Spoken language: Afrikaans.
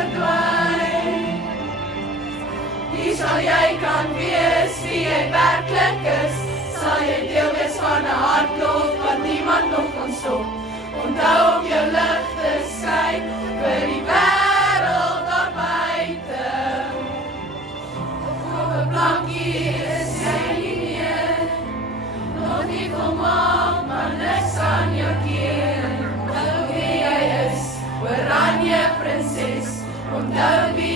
verdwyn. Hier sal jy kan wees wie jy werklik is, sal jy deel wees van 'n hartklop wat niemand nog kan stop. Onthou om jou lig te skyn vir die wêreld daar buite. Op 'n plankie is jy nie meer, nog nie volmaak, maar niks aan jou keer. Onthou wie jy is, oranje prinses, onthou wie